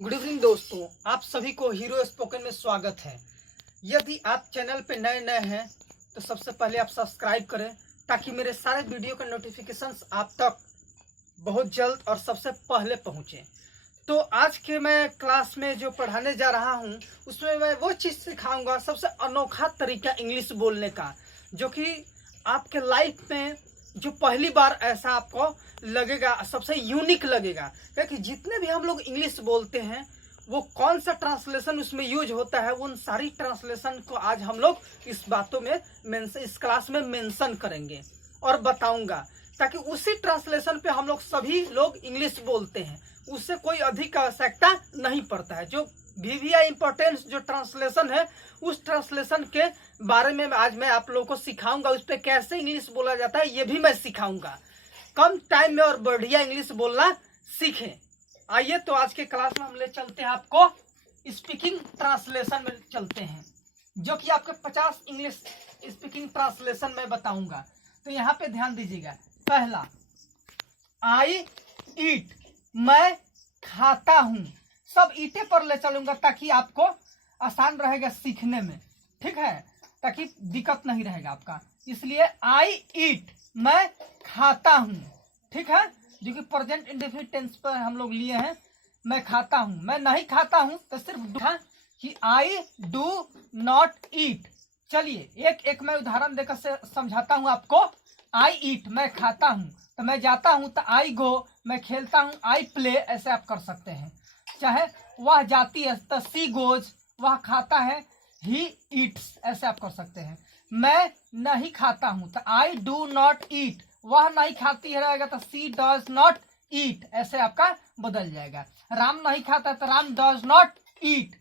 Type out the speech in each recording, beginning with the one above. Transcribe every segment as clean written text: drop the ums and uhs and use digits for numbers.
Good evening दोस्तों, आप सभी को हीरो स्पोकन में स्वागत है। यदि आप चैनल पे नए हैं तो सबसे पहले आप सब्सक्राइब करें ताकि मेरे सारे वीडियो का नोटिफिकेशंस आप तक बहुत जल्द और सबसे पहले पहुंचे। तो आज के मैं क्लास में जो पढ़ाने जा रहा हूं उसमें मैं वो चीज़ सिखाऊंगा, सबसे अनोखा तरीका इंग्लिश बोलने का, जो कि आपके लाइफ में जो पहली बार ऐसा आपको लगेगा, सबसे यूनिक लगेगा। क्योंकि जितने भी हम लोग इंग्लिश बोलते हैं वो कौन सा ट्रांसलेशन उसमें यूज होता है, उन सारी ट्रांसलेशन को आज हम लोग इस बातों में इस क्लास में मेंशन करेंगे और बताऊंगा, ताकि उसी ट्रांसलेशन पे हम लोग सभी लोग इंग्लिश बोलते हैं, उससे कोई अधिक आवश्यकता नहीं पड़ता है। जो VVI इम्पोर्टेंस जो ट्रांसलेशन है उस ट्रांसलेशन के बारे में आज मैं आप लोगों को सिखाऊंगा, उस पर कैसे इंग्लिश बोला जाता है ये भी मैं सिखाऊंगा। कम टाइम में और बढ़िया इंग्लिश बोलना सीखें। आइए तो आज के क्लास में हम ले चलते हैं, आपको स्पीकिंग ट्रांसलेशन में चलते हैं, जो कि आपके 50 इंग्लिश स्पीकिंग ट्रांसलेशन में बताऊंगा। तो यहाँ पे ध्यान दीजिएगा। पहला, आई ईट, मैं खाता हूं। सब ईटे पर ले चलूंगा ताकि आपको आसान रहेगा सीखने में, ठीक है, ताकि दिक्कत नहीं रहेगा आपका। इसलिए आई ईट, मैं खाता हूं, ठीक है, जो कि प्रेजेंट इंडेफिनिट टेंस पर हम लोग लिए हैं। मैं खाता हूं, मैं नहीं खाता हूं तो सिर्फ कि आई डू नॉट ईट। चलिए एक एक मैं उदाहरण देकर से समझाता हूं आपको। आई ईट, मैं खाता हूं, तो मैं जाता हूं तो आई गो, मैं खेलता हूं आई प्ले, ऐसे आप कर सकते हैं। चाहे वह जाती है तो सी गोज, वह खाता है ही ईट्स, ऐसे आप कर सकते हैं। मैं नहीं खाता हूं तो आई डू नॉट ईट, वह नहीं खाती है रहेगा तो सी डज नॉट ईट, ऐसे आपका बदल जाएगा। राम नहीं खाता है तो राम डज नॉट ईट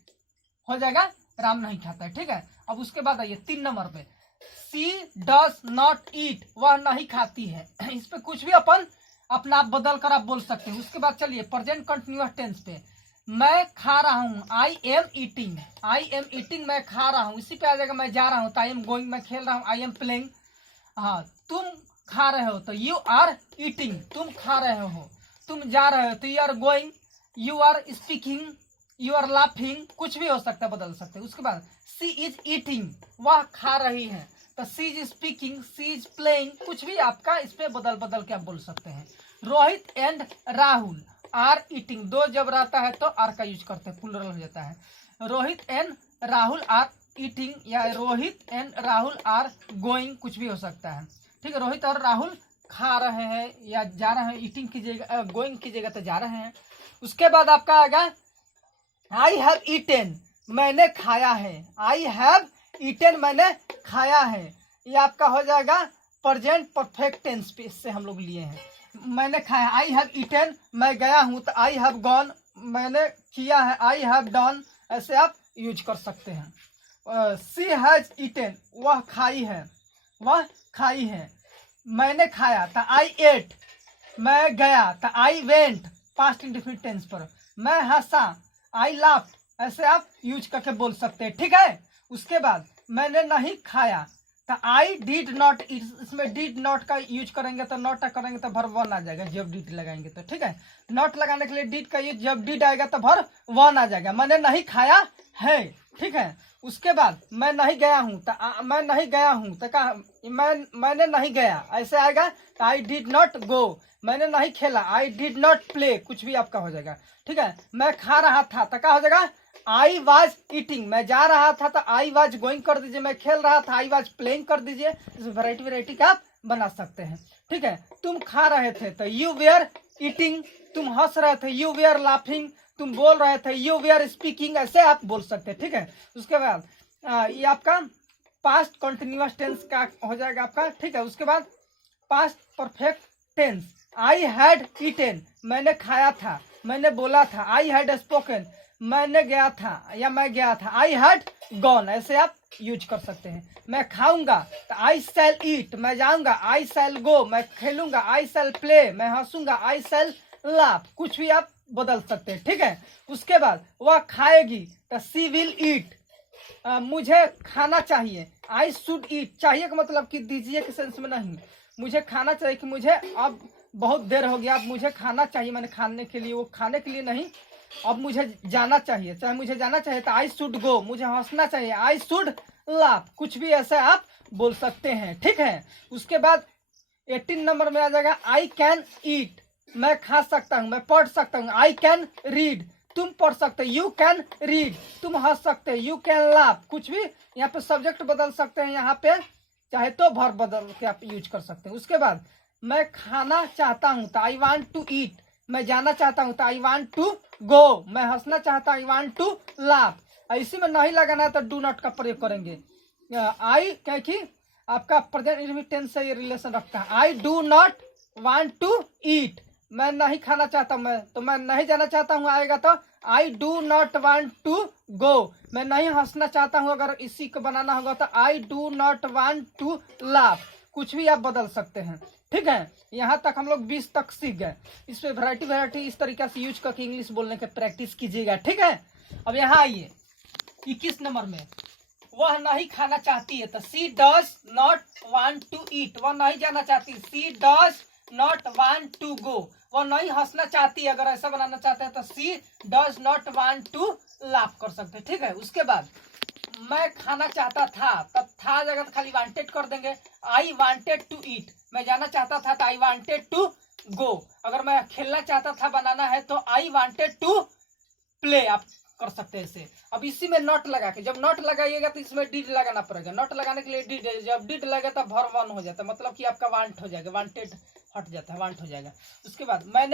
हो जाएगा, राम नहीं खाता है, ठीक है। अब उसके बाद आइए 3 नंबर पे, सी डज नॉट ईट, वह नहीं खाती है। इस पे कुछ भी अपन अपना आप बदल कर आप बोल सकते हैं। उसके बाद चलिए प्रेजेंट कंटिन्यूअस टेंस पे, मैं खा रहा हूं, I am eating, I am eating, मैं खा रहा हूं। इसी पे आ जाएगा मैं जा रहा हूं तो आई एम गोइंग, मैं खेल रहा हूं आई एम प्लेइंग। हाँ, तुम खा रहे हो तो यू आर ईटिंग, तुम खा रहे हो। तुम जा रहे हो तो you are going, you are speaking, you are laughing, कुछ भी हो सकता है, बदल सकते हैं। उसके बाद सी इज ईटिंग, वह खा रही है, तो she is speaking, she is playing, कुछ भी आपका इस पे बदल बदल के आप बोल सकते हैं। Rohit and Rahul are eating, दो जब रहता है तो आर का यूज करते हैं, प्लूरल हो जाता है। Rohit and Rahul are eating, या Rohit and Rahul are going, कुछ भी हो सकता है, ठीक है। रोहित और राहुल खा रहे हैं या जा रहे हैं, ईटिंग कीजिएगा, गोइंग कीजिएगा तो जा रहे हैं। उसके बाद आपका आएगा आई हैव ईटेन, मैंने खाया है, आई हैव ईटेन, मैंने खाया है। ये आपका हो जाएगा प्रेजेंट परफेक्ट टेंस पे, इससे हम लोग लिए हैं। मैंने खाया, आई हैव ईटेन, मैं गया हूं तो आई हैव गॉन, मैंने किया है आई हैव डन, ऐसे आप यूज कर सकते हैं। सी हैज ईटेन, वह खाई है, वह खाई है। मैंने खाया तो आई एट, मैं गया तो I went, past indefinite tense पर। मैं हंसा, आई लाफ्ड, ऐसे आप यूज करके बोल सकते हैं, ठीक है। उसके बाद मैंने नहीं खाया तो आई डिड नॉट ईट, इसमें डिड नॉट का यूज करेंगे तो नॉट करेंगे तो वर्ब वन आ जाएगा, जब डिड लगाएंगे तो, ठीक है। नॉट लगाने के लिए डिड का यूज, जब डिड आएगा तो वर्ब वन आ जाएगा। मैंने नहीं खाया है, ठीक है। उसके बाद मैं नहीं गया हूं तो मैं नहीं गया हूं तो कहा मैंने नहीं गया, ऐसे आएगा तो आई डिड नॉट गो। मैंने नहीं खेला, आई डिड नॉट प्ले, कुछ भी आपका हो जाएगा, ठीक है। मैं खा रहा था तो क्या हो जाएगा, आई वॉज ईटिंग, मैं जा रहा था तो आई वॉज गोइंग कर दीजिए। मैं खेल रहा था, आई वॉज प्लेइंग कर दीजिए। इसमें वैरायटी का आप बना सकते हैं, ठीक है। तुम खा रहे थे तो यू वेयर ईटिंग, तुम हंस रहे थे यू वेयर लाफिंग, तुम बोल रहे थे यू वेयर स्पीकिंग, ऐसे आप बोल सकते हैं, ठीक है। उसके बाद ये आपका पास्ट कंटिन्यूअस टेंस का हो जाएगा आपका, ठीक है। उसके बाद past perfect tense, I had eaten, मैंने खाया था, मैंने बोला था, आई हैड स्पोकन, मैंने गया था या मैं गया था, आई हैड गॉन, ऐसे आप यूज कर सकते हैं। मैं खाऊंगा तो आई शैल ईट, मैं जाऊंगा आई शैल गो, मैं खेलूंगा आई शैल प्ले, मैं हंसूंगा आई शैल लाफ, कुछ भी आप बदल सकते हैं, ठीक है। उसके बाद वह खाएगी तो सी विल ईट, मुझे खाना चाहिए, आई शुड ईट, चाहिए का मतलब कि दीजिए के सेंस में नहीं, मुझे खाना चाहिए कि मुझे अब बहुत देर हो गया, अब मुझे खाना चाहिए, मैंने खाने के लिए, वो खाने के लिए नहीं, अब मुझे जाना चाहिए, चाहे मुझे जाना चाहिए तो आई शुड गो, मुझे हंसना चाहिए आई शुड लाफ, कुछ भी ऐसा आप बोल सकते हैं। ठीक है, उसके बाद 18 नंबर में आ जाएगा आई कैन ईट, मैं खा सकता हूँ, मैं पढ़ सकता हूँ। आई कैन रीड, तुम पढ़ सकते, यू कैन रीड, तुम हंस सकते, यू कैन लाफ, कुछ भी यहाँ पे सब्जेक्ट बदल सकते हैं, यहाँ पे चाहे तो वर्ब बदल के आप यूज कर सकते हैं। उसके बाद मैं खाना चाहता हूँ तो आई वांट टू ईट, मैं जाना चाहता हूँ तो आई वांट टू गो, मैं हंसना चाहता हूँ आई वांट टू लाफ। इसी में नहीं लगाना है तो डू नॉट का प्रयोग करेंगे। आई क्या कि आपका प्रेजेंट टेंस से ये रिलेशन रखता है। I do not want to eat, मैं नहीं खाना चाहता, मैं नहीं जाना चाहता हूँ आएगा तो I do not want to go, मैं नहीं हंसना चाहता हूँ अगर इसी को बनाना होगा तो I do not want to laugh, कुछ भी आप बदल सकते हैं। ठीक है, यहाँ तक हम लोग 20 तक सीख गए। इस पे वैरायटी इस तरीके से यूज करके इंग्लिश बोलने के प्रैक्टिस कीजिएगा। ठीक है, अब यहाँ आइए 21 नंबर में, वह नहीं खाना चाहती है तो she does not want to eat, वह नहीं जाना चाहती, she does not want to go, वह नहीं हंसना चाहती, अगर ऐसा बनाना चाहते हैं तो she does not want to laugh कर सकते हैं। ठीक है, उसके बाद मैं खाना चाहता था, तब था जगह खाली वांटेड कर देंगे, आई वांटेड टू ईट, मैं जाना चाहता था तो आई वांटेड टू गो, अगर मैं खेलना चाहता था बनाना है तो आई वांटेड टू प्ले, आप कर सकते हैं इसे। अब इसी में नॉट लगा के, जब नॉट लगाइएगा तो इसमें डिड लगाना पड़ेगा, नॉट लगाने के लिए डिड, जब डिड लगे तो वर्ब वन हो जाता है, मतलब कि आपका वांट हो जाएगा, वांटेड हट जाता है, वांट हो जाएगा। उसके बाद मैं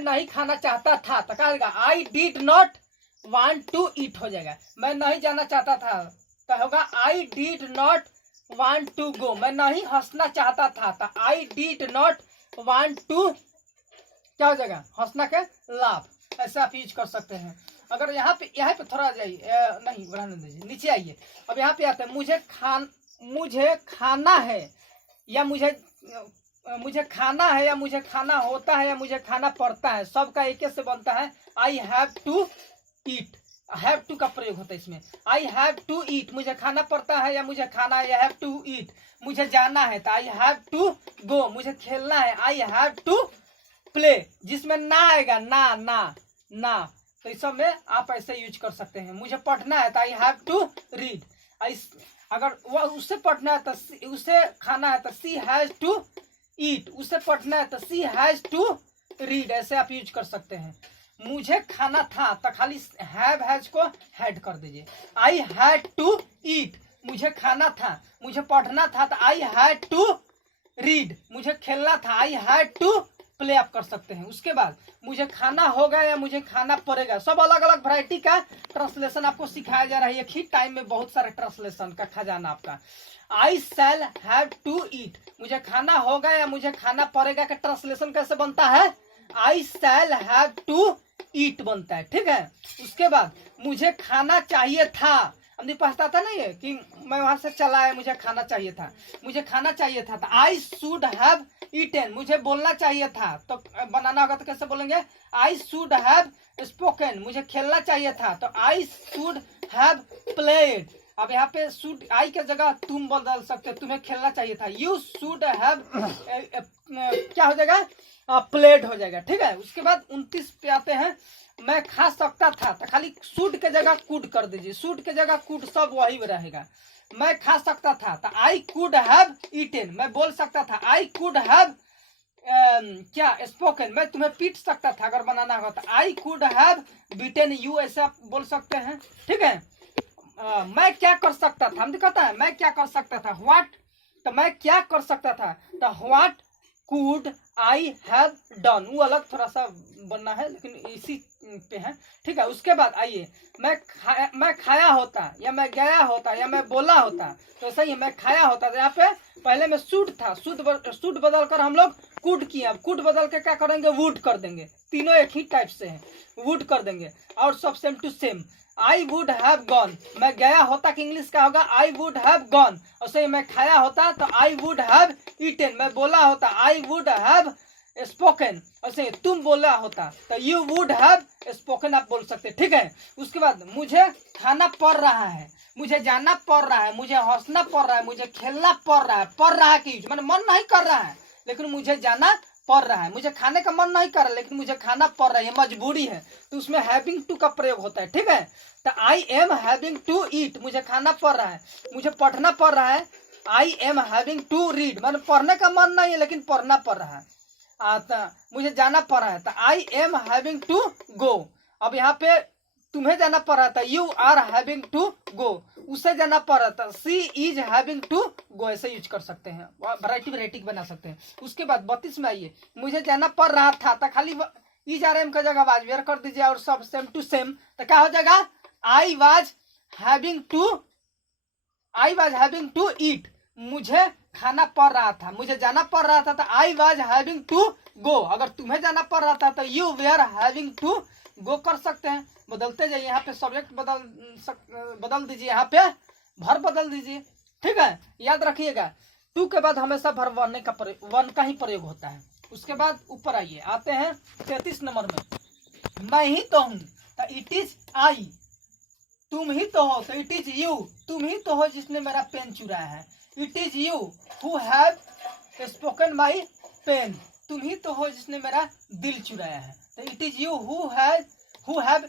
नहीं खाना चाहता था तो क्या होगा, I did not want to eat हो जाएगा। मैं नहीं जाना चाहता था तो होगा I did not want to go, मैं नहीं हंसना चाहता था तो I did not want to क्या हो जाएगा, हंसना के लाफ, ऐसे आप यूज कर सकते हैं। अगर यहाँ पे थोड़ा जाइए, नहीं बढ़ाने दीजिए, नीचे आइए। अब यहाँ पे आते हैं, मुझे खाना है या मुझे खाना है या मुझे खाना होता है या मुझे खाना पड़ता है, सबका एक से बनता है I have to eat, have to का प्रयोग होता है इसमें। आई हैव टू ईट, मुझे खाना पड़ता है या मुझे खाना है, आई हैव टू ईट। मुझे जाना है तो आई हैव टू गो, मुझे खेलना है आई हैव टू प्ले, जिसमें ना आएगा ना तो इस सब में आप ऐसे यूज कर सकते हैं। मुझे पढ़ना है तो आई हैव टू रीड, अगर वो उससे पढ़ना है तो उसे खाना है तो सी हैज टू ईट, उसे पढ़ना है तो सी हैज टू रीड, ऐसे आप यूज कर सकते हैं। मुझे खाना था तो खाली हैव हैज को हैड कर दीजिए, आई हैड टू ईट, मुझे खाना था, मुझे पढ़ना था तो आई हैड टू रीड, मुझे खेलना था आई हैड टू प्ले, आप कर सकते हैं। उसके बाद मुझे खाना होगा या मुझे खाना पड़ेगा, सब अलग अलग वैरायटी का ट्रांसलेशन आपको सिखाया जा रहा है, एक ही टाइम में बहुत सारे ट्रांसलेशन का खजाना आपका। आई शैल हैव टू ईट, मुझे खाना होगा या मुझे खाना पड़ेगा का ट्रांसलेशन कैसे बनता है, आई शैल हैव टू ईट बनता है। ठीक है, उसके बाद मुझे खाना चाहिए था, हमने पछताता नहीं है कि मैं वहां से चला है, मुझे खाना चाहिए था, मुझे खाना चाहिए था तो आई शुड हैव ईटेन, मुझे बोलना चाहिए था, तो बनाना होगा तो कैसे बोलेंगे, आई शुड हैव स्पोकन, मुझे खेलना चाहिए था तो आई शुड हैव प्लेड। अब यहाँ पे शुड आई के जगह तुम बदल सकते, तुम्हें खेलना चाहिए था, यू शुड हैव क्या हो जाएगा, प्लेड हो जाएगा। ठीक है, उसके बाद 29 पे आते हैं, मैं खा सकता था तो खाली शुड के जगह कुड कर दीजिए, शुड के जगह कुड सब वही रहेगा। मैं खा सकता था तो आई कुड हैव ईटेन, मैं बोल सकता था आई कुड हैव क्या स्पोकन, मैं तुम्हें पीट सकता था अगर बनाना होगा तो I could have beaten you, ऐसे आप बोल सकते हैं। ठीक है, मैं क्या कर सकता था, हम कहता है मैं क्या कर सकता था, व्हाट, तो मैं क्या कर सकता था तो what could I have done, वो अलग थोड़ा सा बनना है लेकिन इसी पे है। ठीक है, उसके बाद आइए, मैं खाया होता या मैं गया होता या मैं बोला होता, तो सही है, मैं खाया होता, तो यहाँ पे पहले में शुड था, शुड बदल कर हम लोग कुड किया, अब कुड बदल के क्या करेंगे, वुड कर देंगे, तीनों एक ही टाइप से हैं, वुड कर देंगे और सब same to same. I would have gone, मैं गया होता कि इंग्लिश का होगा आई वुड हैव गॉन, और सही मैं खाया होता तो आई वुड हैव ईटेन, मैं बोला होता आई वुड हैव स्पोकन, और सही तुम बोला होता तो यू वुड हैव स्पोकन, आप बोल सकते। ठीक है, उसके बाद मुझे खाना पड़ रहा है, मुझे जाना पड़ रहा है, मुझे हंसना पड़ रहा है, मुझे खेलना पड़ रहा है, पड़ रहा है कि मैंने मन नहीं कर रहा है लेकिन मुझे जाना पड़ रहा है, मुझे खाने का मन नहीं कर रहा लेकिन मुझे खाना पड़ रहा है, ये मजबूरी है, तो उसमें हैविंग टू का प्रयोग होता है। ठीक है, तो I am having to eat, मुझे खाना पड़ रहा है, मुझे पढ़ना पड़ रहा है। I am having to read, मतलब पढ़ने का मन नहीं है लेकिन पढ़ना पड़ रहा है। मुझे जाना पड़ रहा है, तो I am having to go. अब यहाँ पे तुम्हें जाना पड़ रहा था, you are having to go, उसे जाना पड़ रहा था, she is having to go, ऐसे यूज कर सकते हैं, वैरायटी वैरायटी बना सकते हैं। उसके बाद 32 में आइए, मुझे जाना पड़ रहा था, तो खाली इज आर एम का जगह वाज वेयर कर दीजिए और सब सेम टू सेम, तो क्या हो जाएगा, I was having to eat, मुझे खाना पड़ रहा था, मुझे जाना पड़ रहा था, तो I was having to go. अगर तुम्हें जाना पड़ रहा था तो you were having to go कर सकते हैं। बदलते जाइए, यहाँ पे सब्जेक्ट बदल दीजिए, यहाँ पे भर बदल दीजिए। ठीक है, याद रखिएगा टू के बाद हमेशा भर वन का ही प्रयोग होता है। उसके बाद ऊपर आइए, आते हैं 33 नंबर में, मैं ही तो हूँ, तो इट इज आई, तुम ही तो हो, तो इट इज यू, तुम ही तो हो जिसने मेरा पेन चुराया है। It is you who have spoken my pen, तुम ही तो हो जिसने मेरा दिल चुराया है। तो it is you who have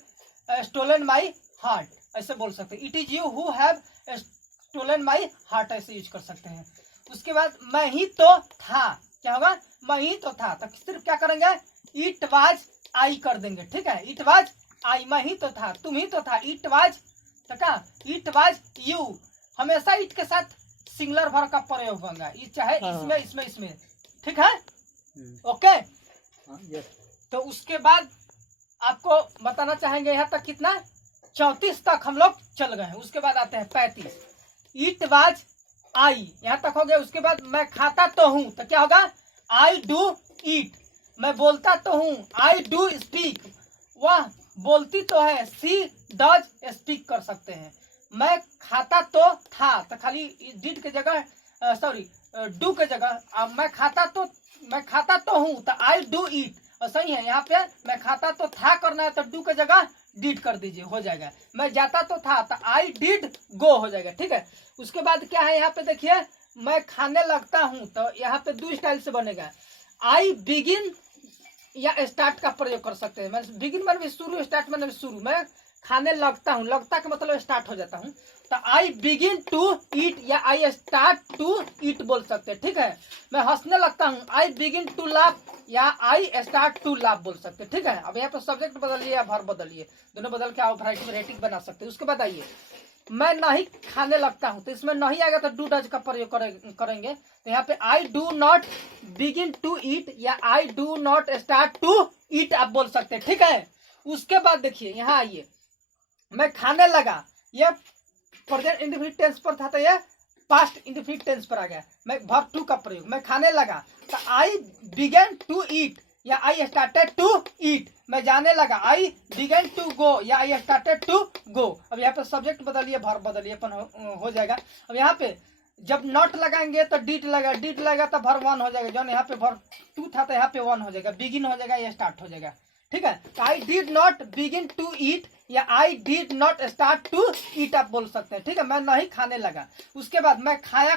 stolen my heart, ऐसे बोल सकते हैं। It is you who have stolen my heart, ऐसे यूज कर सकते हैं। उसके बाद मैं ही तो था, क्या होगा, मैं ही तो था, तो सिर्फ क्या करेंगे, इट वाज आई कर देंगे। ठीक है, इट वाज आई, मैं ही तो था, तुम ही तो था, इट वाज, तो क्या, इट वाज यू, हमेशा इट के साथ सिंगुलर वर्ब का प्रयोग होगा, चाहे इसमें। ठीक है, ओके। तो उसके बाद आपको बताना चाहेंगे यहाँ तक कितना, 34 तक हम लोग चल गए हैं। उसके बाद आते हैं 35, इट वाज आई, यहाँ तक हो गया। उसके बाद मैं खाता तो हूँ, तो क्या होगा, आई डू ईट, मैं बोलता तो हूँ, आई डू स्पीक, वह बोलती तो है, सी डज स्पीक कर सकते हैं। मैं खाता तो था, तो खाली डिड के जगह सॉरी डू के जगह मैं खाता तो हूँ, तो आई डू ईट, और सही है। यहाँ पे मैं खाता तो था करना है, तो डू के जगह डिड कर दीजिए, हो जाएगा। मैं जाता तो था, तो आई डिड गो हो जाएगा। ठीक है, उसके बाद क्या है, यहाँ पे देखिए, मैं खाने लगता हूँ, तो यहाँ पे 2 स्टाइल से बनेगा, आई बिगिन या स्टार्ट का प्रयोग कर सकते हैं। मैं बिगिन मतलब शुरू, स्टार्ट मतलब शुरू। मैं खाने लगता हूँ, लगता का मतलब स्टार्ट हो जाता हूँ, तो आई बिगिन टू ईट या आई स्टार्ट टू ईट बोल सकते हैं। ठीक है, मैं हंसने लगता हूँ, आई बिगिन टू लाफ या आई स्टार्ट टू लाफ बोल सकते हैं। ठीक है, अब यहाँ पे सब्जेक्ट बदलिए या वर्ब बदलिए, दोनों बदल के आप वैरायटी बना सकते हैं। उसके बाद आइए, मैं नहीं खाने लगता हूँ, तो इसमें नहीं आएगा तो डू डज का प्रयोग करेंगे। तो यहाँ पे I do not begin to eat या I do not start to eat आप बोल सकते हैं। ठीक है, उसके बाद देखिए, यहाँ आइए, मैं खाने लगा, ये प्रेजेंट इंडेफिनिट टेंस पर था, तो ये पास्ट इंडेफिनिट टेंस पर आ गया। मैं वर्ब टू का प्रयोग, मैं खाने लगा, तो आई बिगन टू ईट या आई स्टार्टेड टू ईट, मैं जाने लगा, आई बिगन टू गो या आई स्टार्टेड टू गो। अब यहाँ पे सब्जेक्ट बदलिए, वर्ब बदलिए, अपन हो जाएगा। अब यहाँ पे जब नॉट लगाएंगे तो डिड लगा तो वर्ब 1 हो जाएगा, जो यहाँ पे वर्ब 2 था तो यहाँ पे 1 हो जाएगा, बिगिन हो जाएगा या स्टार्ट हो जाएगा। ठीक है, तो I did not begin to eat या I did not start to eat आप बोल सकते हैं। ठीक है, मैं नहीं खाने लगा। उसके बाद मैं खाया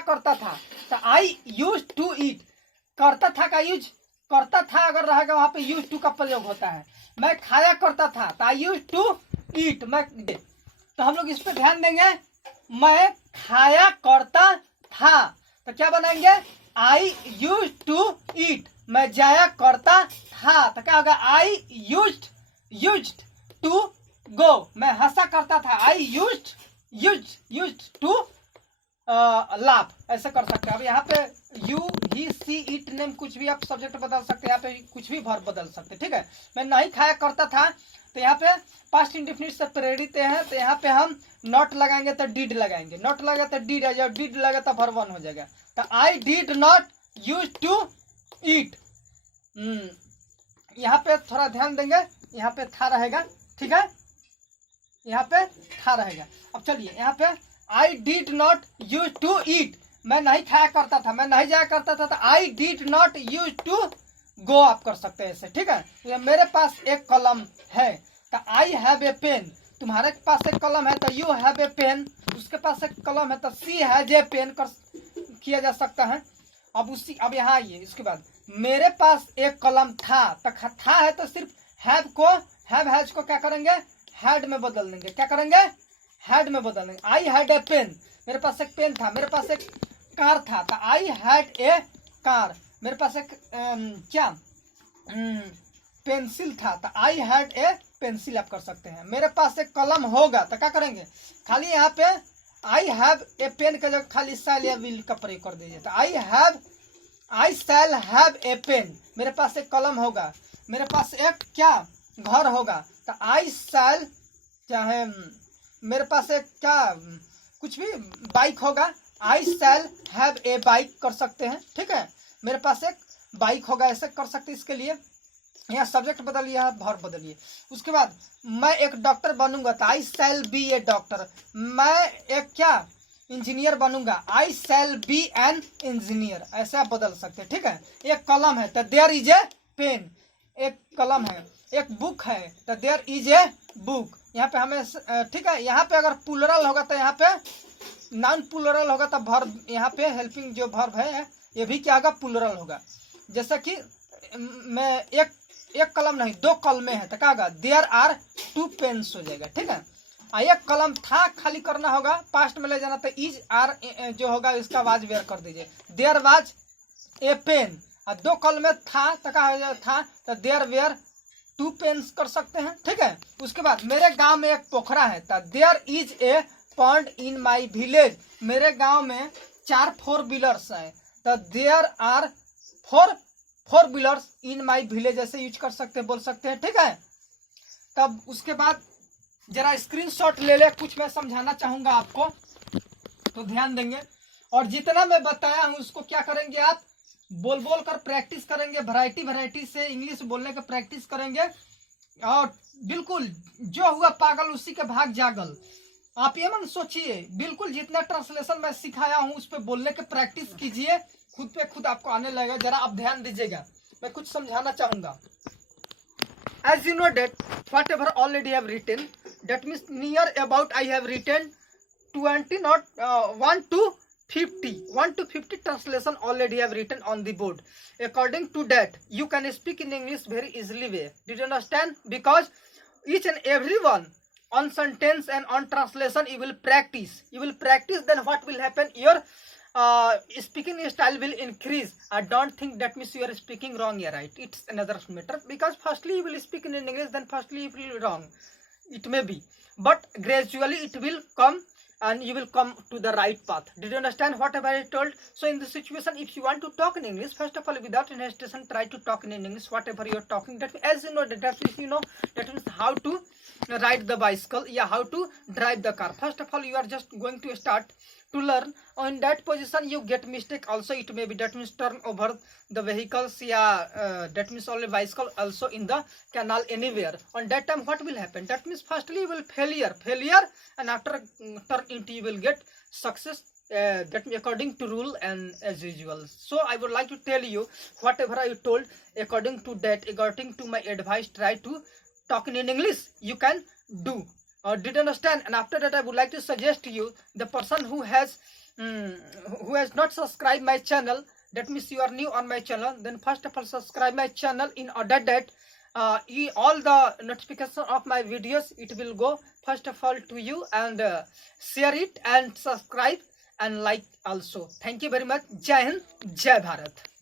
करता था, तो आई यूज टू ईट, करता था का यूज, करता था अगर रहेगा वहां पे यूज टू का प्रयोग होता है। मैं खाया करता था, तो आई यूज टू ईट, तो हम लोग इस पे ध्यान देंगे, मैं खाया करता था, तो क्या बनाएंगे, आई यूज टू ईट, मैं जाया करता था, तो क्या होगा, आई यूज्ड टू गो, मैं हंसा करता था, आई यूज्ड टू लाभ, ऐसे कर सकते हैं। अब यहाँ पे you he see it name कुछ भी आप सब्जेक्ट बदल सकते हैं, यहाँ पे कुछ भी वर्ब बदल सकते हैं। ठीक है, मैं नहीं खाया करता था, तो यहाँ पे पास्ट इंडेफिनिट से प्रेरित है, तो यहाँ पे हम नॉट लगाएंगे तो डिड लगाएंगे, नॉट लगा तो डिड आ जाएगा, डिड लगा तो वर्ब 1 हो जाएगा। तो I did not use to eat, यहाँ पे थोड़ा ध्यान देंगे, यहाँ पे था रहेगा। ठीक है, यहाँ पे था रहेगा। अब चलिए, यहाँ पे I did not use to eat, मैं नहीं खाया करता था, मैं नहीं जाया करता था, तो I did not use to go आप कर सकते हैं ऐसे। ठीक है, ये मेरे पास एक कलम है, तो आई हैव ए पेन, तुम्हारे पास एक कलम है तो यू हैव ए पेन, उसके पास एक कलम है तो सी हैज ए पेन कर किया जा सकता है। अब यहाँ आइए, इसके बाद मेरे पास एक कलम था, तो था है तो सिर्फ हैव को, हैज को क्या करेंगे, हैड में बदल देंगे। क्या करेंगे, हैड में बदल देंगे। आई हैड ए पेन, मेरे पास एक पेन था। मेरे पास एक कार था, तो आई हैड ए कार। मेरे पास एक क्या पेंसिल था, तो आई हैड ए पेंसिल आप कर सकते हैं। मेरे पास एक कलम होगा, तो क्या करेंगे, खाली यहाँ पे आई हैव ए पेन का जगह खाली शैल या विल का प्रयोग कर दीजिए। तो आई शैल हैव ए पेन। मेरे पास एक कलम होगा। मेरे पास एक क्या घर होगा, तो आई शैल, चाहे मेरे पास एक क्या कुछ भी बाइक होगा, आई शैल हैव ए बाइक कर सकते हैं। ठीक है, मेरे पास एक बाइक होगा, ऐसे कर सकते हैं। इसके लिए यहाँ सब्जेक्ट बदलिए, यहाँ वर्ब बदलिए। उसके बाद मैं एक डॉक्टर बनूंगा, तो आई शैल बी ए डॉक्टर। मैं एक क्या इंजीनियर बनूंगा, आई शैल बी एन इंजीनियर। ऐसे आप बदल सकते हैं। ठीक है, एक कलम है तो देयर इज ए पेन। एक कलम है। एक बुक है तो देयर इज ए बुक। यहाँ पे हमें ठीक है, यहाँ पे अगर प्लुरल होगा तो यहाँ पे नॉन प्लुरल होगा, तो वर्ब यहाँ पे हेल्पिंग जो वर्ब है ये भी क्या होगा, प्लुरल होगा। जैसा कि मैं एक कलम नहीं, दो कलमें हैं, तो क्या होगा, देयर आर टू पेन्स हो जाएगा। ठीक है, एक कलम था खाली करना होगा, पास्ट में ले जाना, तो इज आर जो होगा इसका वाज वेयर कर दीजिए। There was a pen. और दो कलमें था तो क्या हो जाएगा, था, तो देयर वेयर टू पेन्स कर सकते हैं। ठीक है, उसके बाद मेरे गांव में एक पोखरा है, तो there is a pond in my village. मेरे गांव में 4 4 व्हीलर्स हैं, तो there are 4 wheelers in my village. ऐसे यूज कर सकते हैं, बोल सकते हैं। ठीक है, तब उसके बाद जरा स्क्रीनशॉट ले ले, कुछ मैं समझाना चाहूंगा आपको, तो ध्यान देंगे। और जितना मैं बताया हूं उसको क्या करेंगे, आप बोल बोल कर प्रैक्टिस करेंगे, वैरायटी से इंग्लिश बोलने का प्रैक्टिस करेंगे। और बिल्कुल जो हुआ पागल उसी के भाग जागल। आप ये मन सोचिए, बिल्कुल जितना ट्रांसलेशन मैं सिखाया हूं उस पर बोलने के प्रैक्टिस कीजिए, खुद पे खुद आपको आने लगेगा। जरा आप ध्यान दीजिएगा, मैं कुछ समझाना चाहूंगा। As you know that whatever already have written, that means near about I have written 20 not 1 to 50 translation already have written on the board. According to that you can speak in English very easily way. Did you understand? Because each and every one on sentence and on translation you will practice. Then what will happen, your speaking style will increase. I don't think that means you are speaking wrong here, right? It's another matter, because firstly you will speak in English, then firstly you will wrong. It may be, but gradually it will come and you will come to the right path. Did you understand whatever I told? So in this situation, if you want to talk in English, first of all, without hesitation, try to talk in English whatever you are talking. That as you know, that means how to ride the bicycle, yeah, how to drive the car. First of all, you are just going to start to learn. On that position you get mistake also, it may be, that means turn over the vehicles, yeah, that means only bicycle also in the canal anywhere. On that time what will happen, that means firstly you will failure, and after turn into you will get success. That means according to rule and as usual. So I would like to tell you whatever I told, according to that, according to my advice, try to talk in English, you can do. Did you understand? And after that I would like to suggest to you, the person who has not subscribed my channel, that means you are new on my channel, then first of all subscribe my channel, in order that all the notification of my videos, it will go first of all to you, and share it and subscribe and like also. Thank you very much. Jai Hind, Jai Bharat.